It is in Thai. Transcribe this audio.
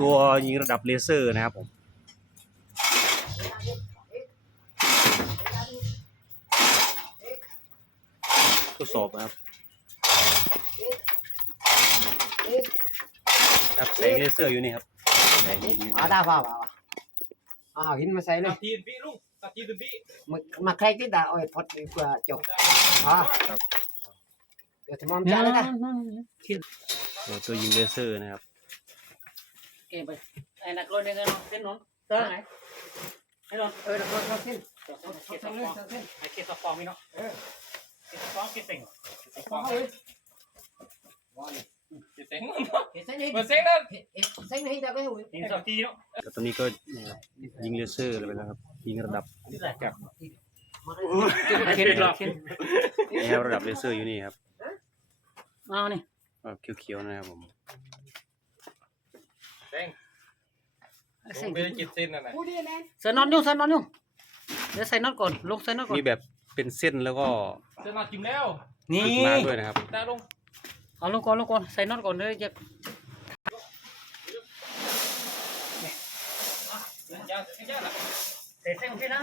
ตัวยิงระดับเลเซอร์นะครับผมทดสอบนะครับครับแสงเลเซอร์อยู่นี่ครับแสงยิงเอาได้ป่าวเอาเอาหินมาใส่เลยตัดทีนพี่ลุงตัดทีนพี่มามาใครที่ด่าโอ้ยพอดดีกว่าจบอ่าเดี๋ยวจะมอมจ้าเลยนะตัวตัวยิงเลเซอร์นะครับ เก็บไปไอ้นักโรยเงินเส้นนนเติมไหนให้นนเออแล้วก็เข้าเส้นเก็บเข้าเก็บเส้นสเลยปองเข้าเส้นไอ้เก็บสปองมีเนาะเก็บสปองเก็บเต็งเข้าเลยเจ็ดเซ็งเห็นเส้นนี้เปิดเซ็งนั่นเห็นเส้นนี้จะไม่หุ่นยิงสักทีเนาะตอนนี้ก็เนี่ยครับยิงเลเซอร์ไปแล้วครับยิงระดับจับเข็นเข็นนี่ครับระดับเลเซอร์อยู่นี่ครับเอานี่เขียวๆนะครับผมเซ็งเส้นไปเจ็ดเซ็นนั่นน่ะผู้ดีแน่เส้นนอนยุ่งเส้นนอนยุ่งเดี๋ยวใส่น็อตก่อนลงใส่น็อตก่อนมีแบบเป็นเส้นแล้วก็เซ็นมาจิ้มแล้วนี่ติดมาด้วยนะครับตาลงเอาลงก่อนลงก่อนใส่น็อตก่อนเดี๋ยวจะยาเซ็นยาละใส่เส้นที่นะ